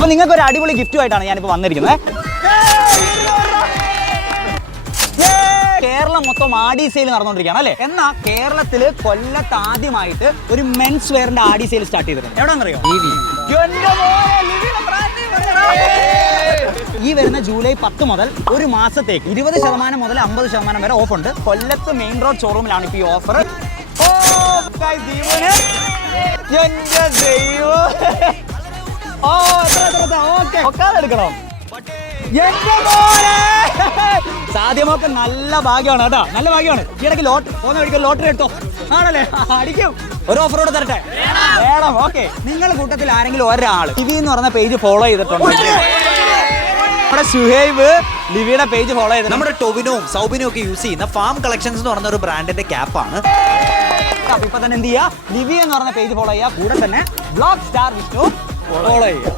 അപ്പൊ നിങ്ങൾക്ക് ഒരു അടിപൊളി ഗിഫ്റ്റുമായിട്ടാണ് ഞാനിപ്പോൾ വന്നിരിക്കുന്നത്. കേരളം മൊത്തം ആഡി സെയിൽ നടന്നുകൊണ്ടിരിക്കുകയാണ് അല്ലേ? എന്നാൽ കേരളത്തിൽ കൊല്ലത്ത് ആദ്യമായിട്ട് ഒരു മെൻസ് വെയറിന്റെ ആഡി സെയിൽ സ്റ്റാർട്ട് ചെയ്തിട്ടുണ്ട്. എവിടെയാണെന്നറിയോ? ഈ വരുന്ന ജൂലൈ 10 മുതൽ ഒരു മാസത്തേക്ക് 20% മുതൽ 50% വരെ ഓഫ് ഉണ്ട്. കൊല്ലത്ത് മെയിൻ റോഡ് ഷോറൂമിലാണ് ഇപ്പോൾ ഈ ഓഫർ. എടുക്കണം. സാധ്യമൊക്കെ നല്ല ഭാഗ്യമാണ് കേട്ടോ, നല്ല ഭാഗ്യമാണ്. ഈ ഇടയ്ക്ക് ലോട്ടറി എടുത്തോ? ആണല്ലേ? അടിക്കും. ഒരു ഓഫർ കൂടെ തരട്ടെ? വേണം. ഓക്കെ, നിങ്ങളുടെ കൂട്ടത്തിൽ ആരെങ്കിലും ഒരാൾ ലിവി എന്ന് പറഞ്ഞ പേജ് ഫോളോ ചെയ്തിട്ടുണ്ട്? നമ്മുടെ സുഹൈബ് ലിവിയുടെ പേജ് ഫോളോ ചെയ്ത് നമ്മുടെ ടൊവിനോവും സൗബിനും ഒക്കെ യൂസ് ചെയ്യുന്ന ഫാം കളക്ഷൻസ് എന്ന് പറഞ്ഞ ഒരു ബ്രാൻഡിന്റെ ക്യാപ്പാണ്. ഇപ്പൊ തന്നെ എന്ത് ചെയ്യുക? ലിവി എന്ന് പറഞ്ഞ പേജ് ഫോളോ ചെയ്യുക, കൂടെ തന്നെ വ്ലോഗ് സ്റ്റാർ വിഷ്ണു ഫോളോ ചെയ്യുക.